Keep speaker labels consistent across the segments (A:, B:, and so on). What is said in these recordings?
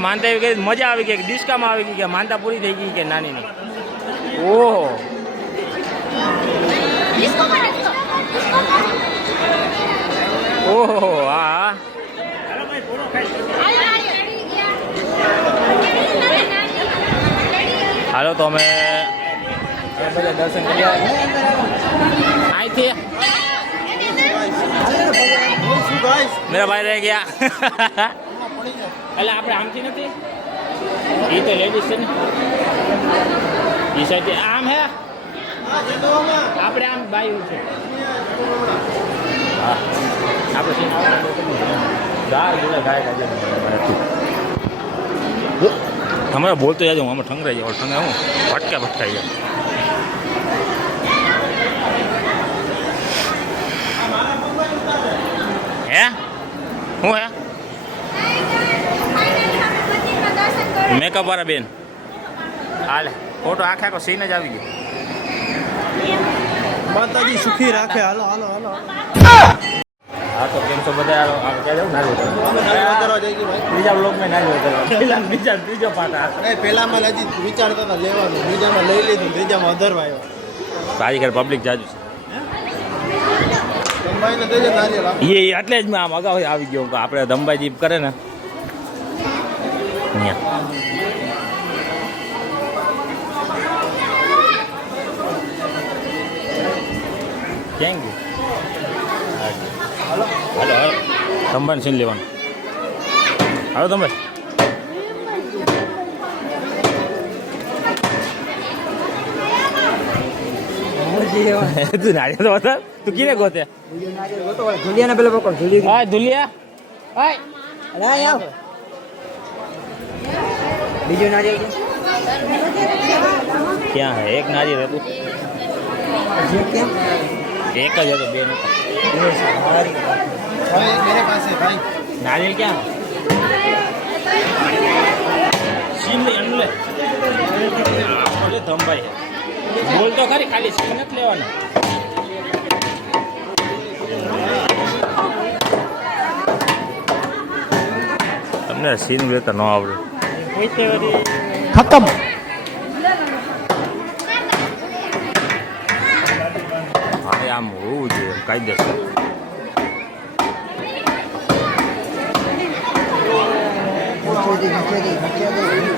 A: માનતા એવી ગઈ મજા આવી ગઈ કે ડિસ્કામાં આવી ગઈ કે માનતા પૂરી થઈ ગઈ કે નાની ની ઓહો. ઓહો હા. હાલો તો અમે બધા દર્શન કર્યા અહીંથી મેરા ભાઈ રહી ગયા. એટલે આપણે આમથી નથી? એ તો લેડીઝ છે ને. એ સાઈડ આમ હે? આપણે આમ બાયું છે. આપણે હમણાં બોલતો જાજો હું આમાં ઠંગરાઈ જાવ ઠંગરા હું ભટકા ભટકાઈ જાય. હે? હું હે? મેકઅપ વાળા બેન. હાલે. ફોટો આખે આખો સીન જ આવી ગયો.
B: માતાજી સુખી રાખે. હાલો હાલો હાલો.
A: હા તો કેમ છો બધા? હાલો, આ ક્યાં જાઉં નાનું
B: અમે નારિયેળ ઉતારવા
A: બીજા બીજા ત્રીજો આ.
B: નહીં પહેલામાં હજી વિચારતા હતા લેવાનું. બીજામાં લઈ લીધું ત્રીજામાં અધરવા આવ્યો.
A: તારી ઘર પબ્લિક જાજુ. છે. એ એટલે જ મેં આમ અગાઉ આવી ગયો. આપણે દંબાઈ જીપ કરે ને. અહીંયા થેન્ક યુ હાલો હાલો દંબાને સીન લેવાનું હાલો દંબાઈ તું નાડે તો તું કીને ગોતે
C: ધુલિયાને પેલો પકડ ધુલી
A: હા ધુલિયા હાય
C: અરે આવ બીજું નારિયેળ
A: ક્યાં હે? એક નારિયેળ હતું. એક જ હતો બે નારિયેળ ક્યાં? ધમભાઈ. બોલ તો ખરી ખાલી સીન નથી લેવાનું. તમને સીન લેતા ન આવડે.
C: ખતમ
A: હા આમ હોવું જોઈએ કાયદેસર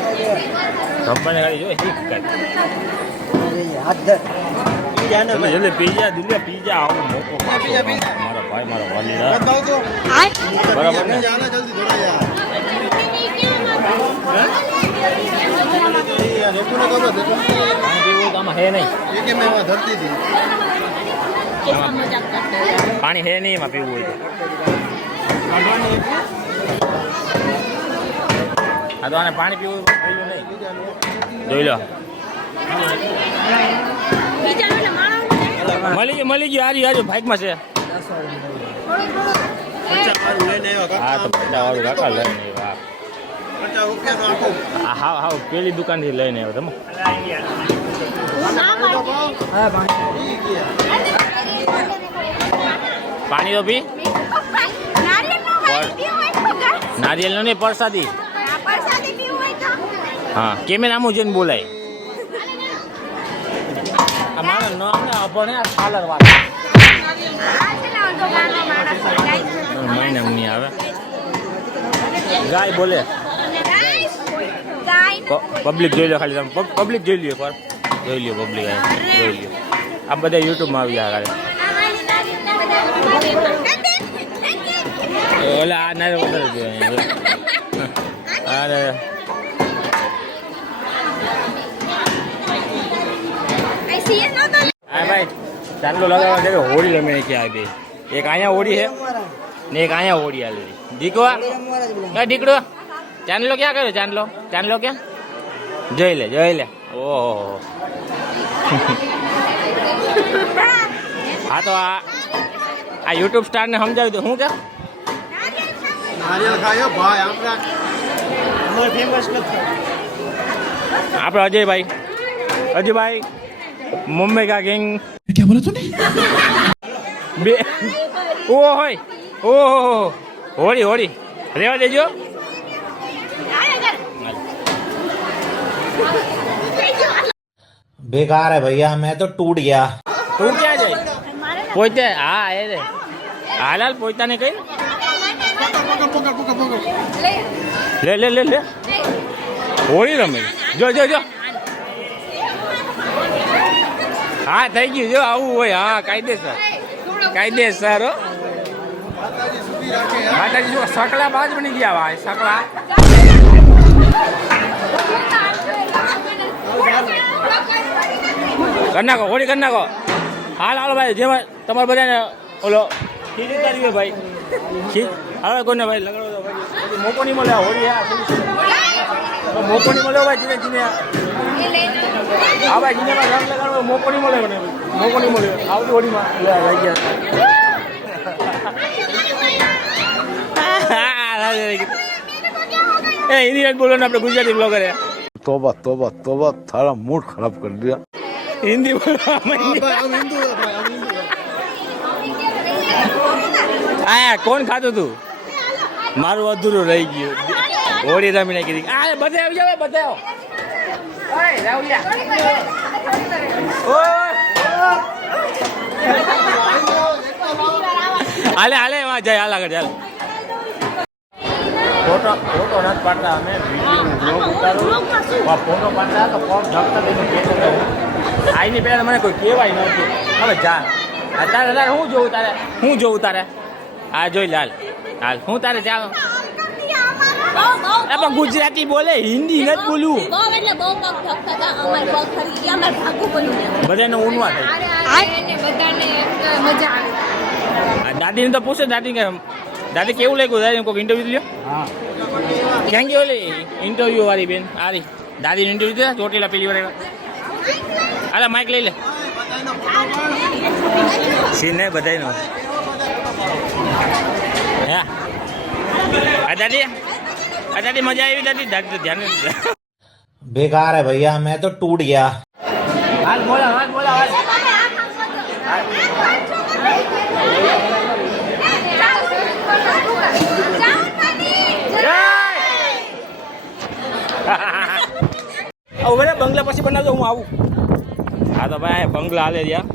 A: કંપની ખાલી જો હિક કાઢ એટલે પીઝા દિલ્હી પીઝા આવો મોકો. મારા ભાઈ મારા વાલીડા બરાબર ને?
B: જાને જલ્દી થોડા યાર એ આ રેતુને ખબર છે તું?
A: પાણી પીવું તો આમાં હે નહીં. પાણી હે નહીં એમાં પીવું હોય હા તો આને પાણી પીવું પીવું નહીં. જોઈ લો. મળી ગયું મળી ગયું હારી હારી બાઇકમાં છે. હા તો પચાસ વાળું કાકા લઈને હા હા પેલી દુકાનથી લઈને આવ્યો તમે.
C: પાણી
A: તો પી. નારિયેલ નહીં પરસાદી. હા કેમે નામું જોઈને બોલાય. આ માણસ ન અભણે આ વાત મહિના નહીં આવે. ગાય બોલે. પબ્લિક જોઈ લો ખાલી તમે. પબ્લિક જોઈ લો એકવાર જોઈ લ્યો પબ્લિક જોઈ લ્યો. આ બધા યુટ્યુબમાં આવી જાય ઓલા આ ના વધારે જોઈએ અરે હા ભાઈ ચાંદલો લગાવવા છે હોળી રમે ક્યાં બે એક અહીંયા હોળી છે ને એક અહીંયા હોળી આલેલી દીકો એ દીકડો ચાંદલો ક્યાં કર્યો? ચાંદલો? ચાંદલો ક્યાં? જોઈ લે જોઈ લે. ઓહો હા તો આ આ યુટ્યુબ સ્ટારને સમજાવી દો હું કે
B: નારિયેળ ખાયો ભાઈ આપણે અમારે ફેમસ નથી
A: આપણે અજયભાઈ અજયભાઈ મુંબઈ કા કિંગ
D: क्या बोला तूने
A: બે ઓ હોય ઓહો હોળી હોળી રેવા દેજો
B: बेकार है भैया मैं तो टूट गया
A: તું ક્યાં જાય પોતે હા એ રે હાલ હાલ પોતાને કઈ લે લે લે લે હોળી રમે જો જો જો હા થઈ ગયું જો આવું હોય હા કાયદેસર કાયદેસર હો માતાજી જો સકલા બાજ બની ગયા ભાઈ સકલા કરી નાખો હોળી કરી નાખો હાલ, હાલો ભાઈ, જે ભાઈ, તમારે બધાને ઓલો ભાઈ. ખીચ હાલો ભાઈ લગાડો મોકો હોળી આ મોકો મળ્યો ભાઈ, જીને જીને. હા ભાઈ જીનેમાં રંગ લગાડો, મોકો નહીં મળે મને મોકો નહીં મળ્યો આવતી હોળીમાં. લઈ ગયા. એ હિન્દી બોલો ને આપણે ગુજરાતી બ્લોગર
D: તોબા તોબા તોબા, તારા મૂડ ખરાબ કરી દીધા
A: હિન્દી બોલો. આ કોણ ખાતું તું? મારું અધૂરું રહી ગયું. હોળી રમી નાખી દીધી આ બધા આવી જાવ બધા. હાલે હાલે એમાં જાય હાલ આગળ ચાલ ફોટો ફોટો નથી પાડતા અમે વીડિયો બ્લોગ ઉતારો. ફોટો પાડતા તો પગ ઢકતા આઈની પહેલાં મને કોઈ કહેવાય નહોતું. હવે જા. આ તારે તારે હું જોઉં તારે? હું જોઉં તારે? આ જોઈ લાલ હાલ. હું તારે ચાલ એ પણ ગુજરાતી બોલે હિન્દી નથી બોલવું. બધાને ઊનવા થાય દાદીને તો પૂછે દાદી કે દાદી કેવું લાગ્યું? દાદી કોઈ ઇન્ટરવ્યુ લ્યો ક્યાં ગયો લે ઇન્ટરવ્યુ વાળી બેન? આરી દાદીને ઇન્ટરવ્યુ દીધા ચોટીલા પેલી વાર અરે માઇક લઈ લે. સીન નહીં બધાનો હે? આ દાદી? આ દાદી મજા આવી? દાદી દાદી તો ધ્યાન
B: બેકાર હે ભૈયા મેં તો ટૂટ ગયા.
A: હાલ બોલા હાલ બોલા હાલ. બંગલા પછી બનાવજો હું આવું. આ તો ભાઈ બંગલા હાલે રહ્યા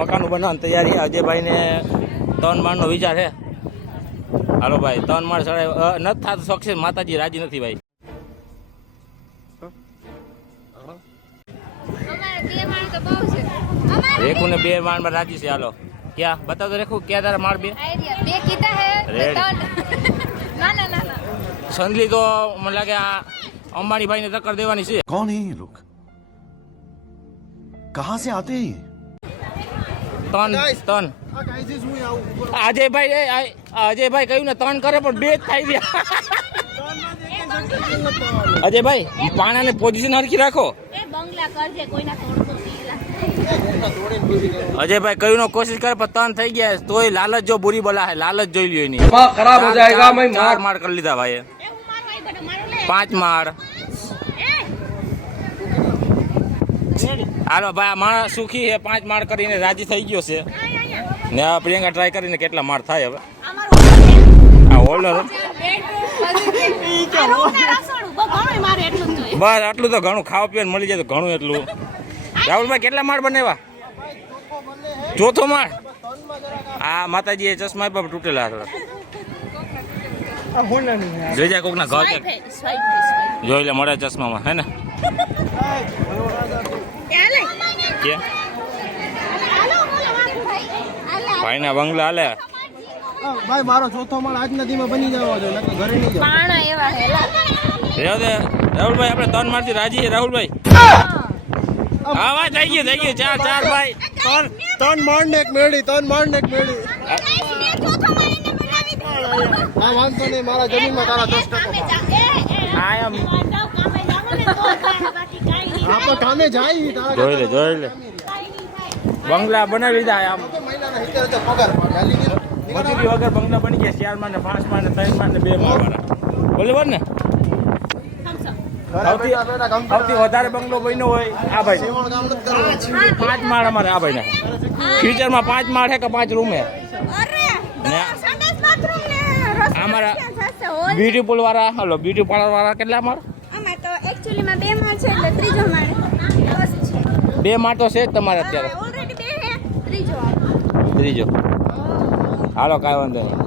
A: મકાન બનાવવાની તૈયારી અજયભાઈને ત્રણ માળનો વિચાર હે હાલો ભાઈ ત્રણ માળ ચડાય નથી થતું સક્સેસ માતાજી રાજી નથી ભાઈ. રેખું ને બે માળમાં રાજી છે. હાલો. ક્યાં? બતાવ તો રેખુ ક્યાં તારા માળ બે?
E: બે
A: સંદલી તો મને લાગે આ અંબાણી ભાઈ ને ટક્કર દેવાની છે.
D: કોણ એ कहाँ से आते हैं ये?
A: ત્રણ ત્રણ અજયભાઈ એ આ- આ અજયભાઈ કહ્યું ને ત્રણ કરે પણ બે જ થાય ગયા અજયભાઈ પાણાને પોઝિશન હરખી રાખો
E: એ બંગલા કરજે કોઈના તોડતો નહીં
A: અજયભાઈ કહ્યું નો કોશિશ કરે પણ ત્રણ થઈ ગયા તોય લાલચ જો બુરી બોલા હે લાલચ જોઈ લ્યો એની
F: खराब हो जाएगा मैं
A: ચાર માળ કરી લીધા ભાઈ
E: એ હું મારું આઈ બધું મારું લે
A: પાંચ માળ હાલો ભાઈ આ માણસ સુખી છે પાંચ માળ કરીને રાજી થઈ ગયો છે. ને હવે પ્રિયંકા ટ્રાય કરીને કેટલા માળ થાય હવે? આ હોલ્ડર બસ આટલું તો ઘણું ખાવા પીવાનું મળી જાય તો ઘણું એટલું. રાહુલભાઈ કેટલા માળ બનાવ્યા? ચોથો માળ આ માતાજીએ ચશ્મા પણ તૂટેલા હતા જોઈ જાય કોકના ઘર જોઈ લે મળે ચશ્મામાં હે ને? કે? ભાઈના બંગલા હાલે?
B: ભાઈ મારો ચોથો માળ આજ નદીમાં બની જવા છે નકર ઘરે નહીં
E: પાણા એવા હેલા
A: રાહુલભાઈ આપણે ત્રણ મારથી રાજી રાહુલભાઈ. હા. ભાઈ થઈ ગયું થઈ ગયું ચાર ચાર ભાઈ.
B: ત્રણ ત્રણ માળ એક મેળી ત્રણ માળ એક મેળી. હા વાંધો નહીં મારા જમીનમાં તારા દસ ટકો
A: એમ.
B: આપણે કામે જાય તારા
A: જોઈ લે જોઈ લે. બંગલા બનાવી લીધા આમ. મજૂરી વગર બંગલા બની ગયા ચારમાં ને પાંચમાં ને ત્રણમાં ને. બે માં વાળા બોલ ને સૌથી વધારે બંગલો બન્યો હોય આ ભાઈ. પાંચ માળ અમારે આ ભાઈ ફ્યુચરમાં પાંચ માળ છે કે પાંચ રૂમ? હે ને
E: સંડાસ બાથરૂમ ને રસોઈ
A: અમારા બ્યુટી પુલ વાળા હલો બ્યુટી પાર્લર વાળા કેટલા
E: અમારે? તો બે માળ છે એટલે ત્રીજો માળ છે.
A: બે માળ તો છે જ તમારે અત્યારે.
E: ઓલરેડી બે હે ત્રીજો.
A: ત્રીજો. હાલો કાંઈ વાંધો નહીં.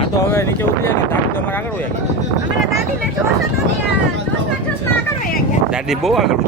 A: આ તો હવે નીચે ઉતરી ને તાપ તમારે આગળ હોય દાદી બહુ આગળ